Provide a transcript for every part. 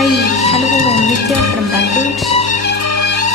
Hi, hello, I'm Nitya from Bangalore.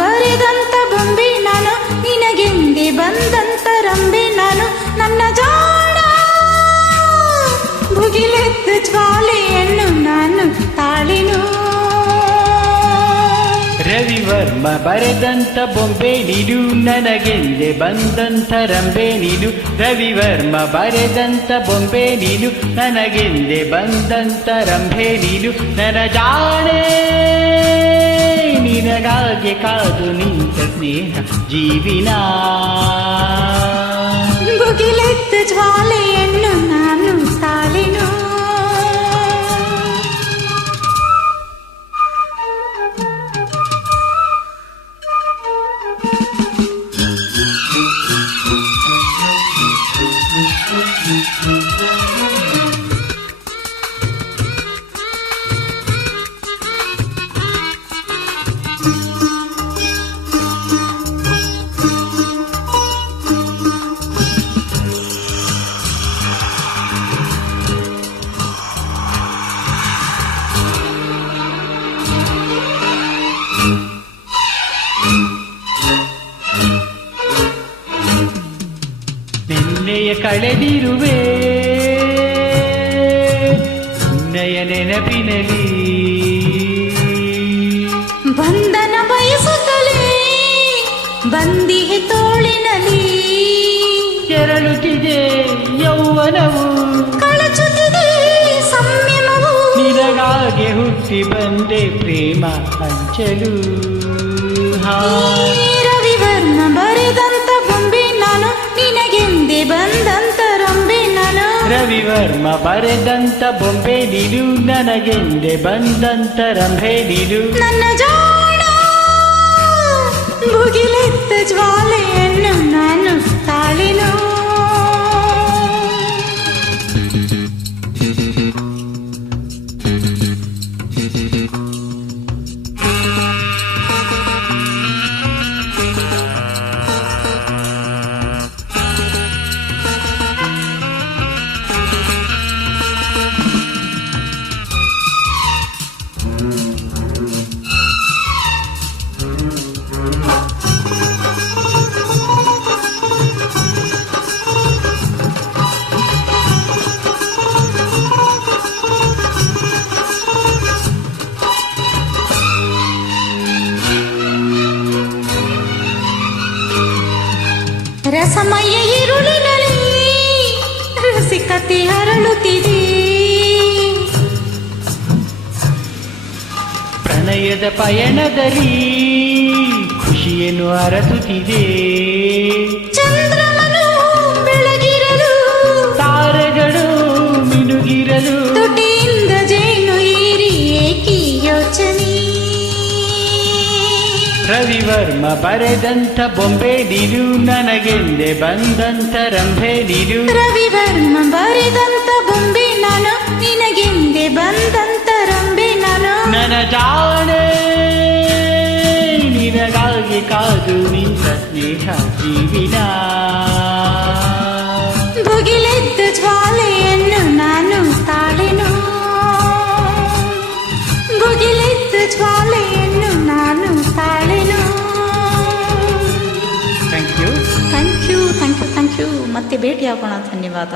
ಬರೆದಂತ ಬೊಂಬೆ ನಾನು ನಿನಗೆಂದೇ ಬಂದಂತ ರಂಬೆ ನಾನು ನನ್ನ ಜಾಣ ಭುಗಿಲೆತ್ತ ಜ್ವಾಲೆಯನ್ನು ನಾನು ತಾಳಿನು ರವಿವರ್ಮ ಬರೆದಂತ ಬೊಂಬೆ ನೀನು ನನಗೆಂದೆ ಬಂದಂತ ರಂಬೆ ನೀನು ರವಿವರ್ಮ ಬರೆದಂತ ಬೊಂಬೆ ನೀನು ನನಗೆಂದೆ ಬಂದಂತ ರಂಬೆ ನೀನು ನನ್ನ ಜಾಣೆ ನಿನಗಾಗಿ ಕಾದು ನಿಂತ ಸ್ನೇಹ ಜೀವಿನ ಭುಗಿಲೆತ್ತ ಜ್ವಾಲೆಯನ್ನು ನಾನು ತಾಳಿನು ನಿನ್ನೆಯ ಕಳೆದಿರುವೆ ನಿನ್ನೆಯ ನೆನಪಿನಲಿ ಬಂಧನ ಬಯಸುತ್ತಲೇ ಬಂದಿಗೆ ತೋಳಿನಲಿ ಕೆರಳುತ್ತಿದೆ ಯೌವನವು ಕಳಚುತ್ತಿದೆ ಸಂಯಮವು ನಿನಗಾಗಿ ಹುಟ್ಟಿ ಬಂದೆ ಪ್ರೇಮ ಹಂಚಲು ರವಿವರ್ಮ ಬರೆದಂತ ಬೊಂಬೆ ನಾನು ನಿನಗೆಂದೇ ಬಂದಂತ ರಂಬೆ ನಾನು ರವಿವರ್ಮ ಬರೆದಂತ ಬೊಂಬೆ ನೀನು ನನಗೆಂದೆ ಬಂದಂತ ರಂಬೆ ನೀನು ನನ್ನ ಜಾಣ ಭುಗಿಲೆತ್ತ ಜ್ವಾಲೆಯನ್ನು ನಾನು ತಾಳಿನು ರಸಮಯ ಈರುಳಿನಲ್ಲಿ ರಸಿಕತೆ ಹರಳುತ್ತಿದೆ ಪ್ರಣಯದ ಪಯಣದಲ್ಲಿ ಖುಷಿಯನ್ನು ಅರಸುತ್ತಿದೆ ಚಂದ್ರಮನು ಬೆಳಗಿರಲು ತಾರೆಗಳು ಮಿನುಗಿರಲು ತುಟಿಯಿಂದ ಜೇನು ಏರಿ ಏಕಿ ಯೋಚನೆ ರವಿವರ್ಮ ಬರೆದಂತ ಬೊಂಬೆ ನೀನು ನನಗೆಂದೆ ಬಂದಂತ ರಂಬೆ ನೀನು ರವಿವರ್ಮ ಬರೆದಂತ ಬೊಂಬೆ ನಾನು ನಿನಗೆಂದೆ ಬಂದಂತ ರಂಬೆ ನಾನು ನನ್ನ ಜಾಣೆ ನಿನಗಾಗಿ ಕಾದು ನಿಂತ ಸ್ನೇಹ ಜೀವಿನ ಭುಗಿಲೆತ್ತ ಜ್ವಾಲೆಯನ್ನು ನಾನು ತಾಳೆನು ಭುಗಿಲೆತ್ತ ಜ್ವಾಲೆಯನ್ನು ನಾನು ತಾಳೆನು thank you thank you thank you thank you ಮತ್ತೆ ಭೇಟಿಯಾಗೋಣ ಧನ್ಯವಾದ